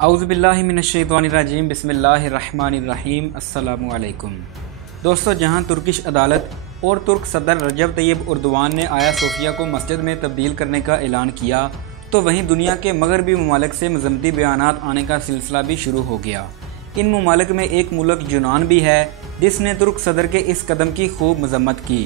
औज़ुबिल्लाहि मिनश्शैतानिर्रजीम बिस्मिल्लाहिर्रहमानिर्रहीम अस्सलामु अलैकुम। दोस्तों, जहां तुर्किश अदालत और तुर्क सदर रजब तैयब उर्दवान ने आया सोफिया को मस्जिद में तब्दील करने का ऐलान किया, तो वहीं दुनिया के मगरबी ममालिक से मज़म्मती बयानात आने का सिलसिला भी शुरू हो गया। इन ममालिक में एक मुल्क यूनान भी है, जिसने तुर्क सदर के इस कदम की खूब मजम्मत की।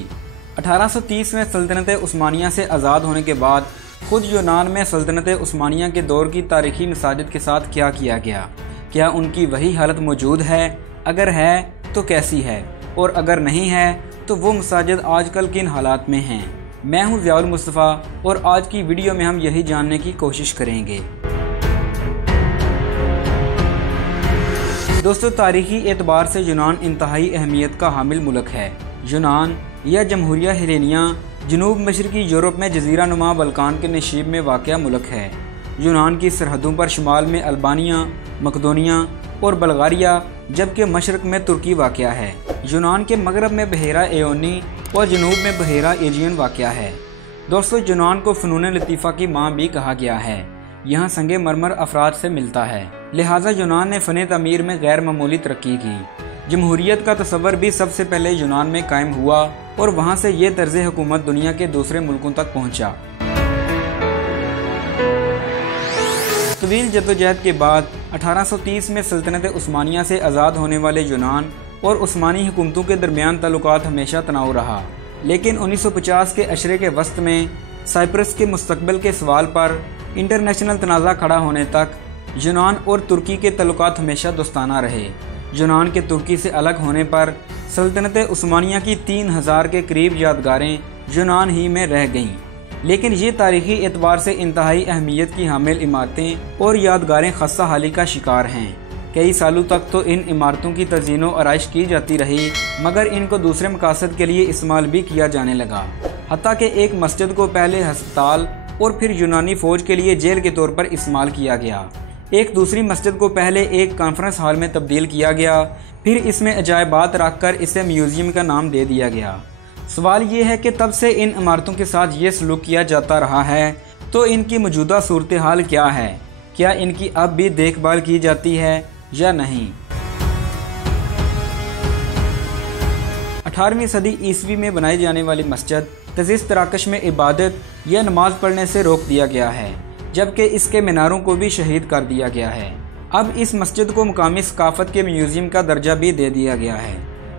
1830 में सल्तनत उस्मानिया से आज़ाद होने के बाद खुद यूनान में सल्तनत उस्मानिया के दौर की तारीखी मसाजिद के साथ क्या किया गया? क्या उनकी वही हालत मौजूद है? अगर है तो कैसी है, और अगर नहीं है तो वो मसाजिद आजकल किन हालात में हैं? मैं हूं ज़ियाउल मुस्तफ़ा और आज की वीडियो में हम यही जानने की कोशिश करेंगे। दोस्तों, तारीखी एतबार से यूनान इंतहाई अहमियत का हामिल मुल्क है। यूनान या जमहूरिया हेलेनिया जनूब मशरकी यूरोप में जजीरा नुमा बल्कान के नशीब में वाक़या मुल्क है। यूनान की सरहदों पर शुमाल में अल्बानिया, मकदोनिया और बल्गारिया, जबकि मशरक़ में तुर्की वाक़या है। यूनान के मगरब में बहेरा एओनी और जनूब में बहेरा एजियन वाक़या है। दोस्तों, यूनान को फ़नून लतीफ़ा की माँ भी कहा गया है। यहाँ संगे मरमर अफराद से मिलता है, लिहाजा यूनान ने फ़न तमीर में गैर मामूली तरक्की की। जमहूरियत का तस्वर भी सबसे पहले यूनान में कायम हुआ और वहाँ से ये तर्ज़ हुकूमत दुनिया के दूसरे मुल्कों तक पहुँचा। तवील जद्दोजहद के बाद 1830 में सल्तनत उस्मानिया से आज़ाद होने वाले यूनान और उस्मानी हुकूमतों के दरमियान ताल्लुकात हमेशा तनाव रहा, लेकिन 1950 के अशरे के वस्त में साइप्रस के मुस्तकबिल के सवाल पर इंटरनेशनल तनाज़ा खड़ा होने तक यूनान और तुर्की के ताल्लुकात हमेशा दोस्ताना रहे। यूनान के तुर्की से अलग होने पर सल्तनत उस्मानिया की 3000 के करीब यादगारें यूनान ही में रह गईं, लेकिन ये तारीखी एतबार से इंतहाई अहमियत की हामिल इमारतें और यादगारें खस्ता हाली का शिकार हैं। कई सालों तक तो इन इमारतों की तज़ीनो आराइश की जाती रही, मगर इनको दूसरे मकासद के लिए इस्तेमाल भी किया जाने लगा। हत्ता कि एक मस्जिद को पहले हस्पताल और फिर यूनानी फ़ौज के लिए जेल के तौर पर इस्तेमाल किया गया। एक दूसरी मस्जिद को पहले एक कॉन्फ्रेंस हॉल में तब्दील किया गया, फिर इसमें अजायबात रखकर इसे म्यूज़ियम का नाम दे दिया गया। सवाल ये है कि तब से इन इमारतों के साथ ये सलूक किया जाता रहा है, तो इनकी मौजूदा सूरत हाल क्या है? क्या इनकी अब भी देखभाल की जाती है या नहीं? 18वीं सदी ईस्वी में बनाई जाने वाली मस्जिद तजीज़ तराकश में इबादत या नमाज पढ़ने से रोक दिया गया है, जबकि इसके मीनारों को भी शहीद कर दिया गया है। अब इस मस्जिद को मुकामी सकाफत के म्यूज़ियम का दर्जा भी दे दिया गया है।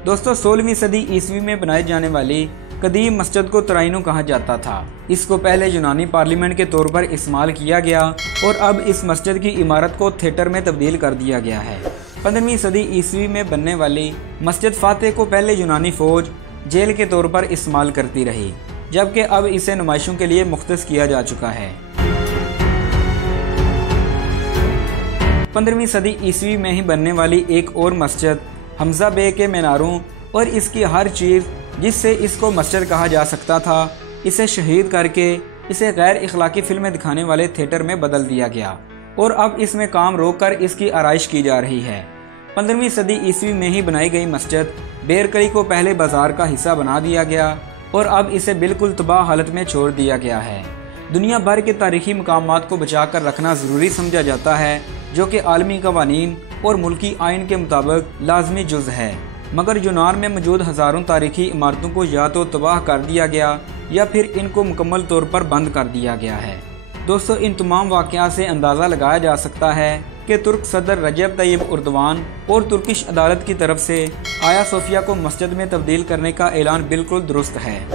दोस्तों, 16वीं सदी ईस्वी में बनाई जाने वाली कदीम मस्जिद को तराइनू कहा जाता था। इसको पहले यूनानी पार्लियामेंट के तौर पर इस्तेमाल किया गया और अब इस मस्जिद की इमारत को थिएटर में तब्दील कर दिया गया है। 15वीं सदी ईस्वी में बनने वाली मस्जिद फातेह को पहले यूनानी फ़ौज जेल के तौर पर इस्तेमाल करती रही, जबकि अब इसे नुमाइशों के लिए मुख्तस किया जा चुका है। 15वीं सदी ईस्वी में ही बनने वाली एक और मस्जिद हमजा बे के मीनारों और इसकी हर चीज़ जिससे इसको मस्जिद कहा जा सकता था, इसे शहीद करके इसे गैर इखलाकी फिल्में दिखाने वाले थिएटर में बदल दिया गया और अब इसमें काम रोककर इसकी आराइश की जा रही है। 15वीं सदी ईस्वी में ही बनाई गई मस्जिद बेरकली को पहले बाजार का हिस्सा बना दिया गया और अब इसे बिल्कुल तबाह हालत में छोड़ दिया गया है। दुनिया भर के तारीखी मकामात को बचा कर रखना ज़रूरी समझा जाता है, जो कि आलमी कवानीन और मुल्की आइन के मुताबिक लाजमी जुज़ है, मगर यूनान में मौजूद हज़ारों तारीखी इमारतों को या तो तबाह कर दिया गया या फिर इनको मुकम्मल तौर पर बंद कर दिया गया है। दोस्तों, इन तमाम वाक़यात से अंदाज़ा लगाया जा सकता है कि तुर्क सदर रजब तैयब उर्दवान और तुर्किश अदालत की तरफ से आया सोफिया को मस्जिद में तब्दील करने का ऐलान बिल्कुल दुरुस्त है।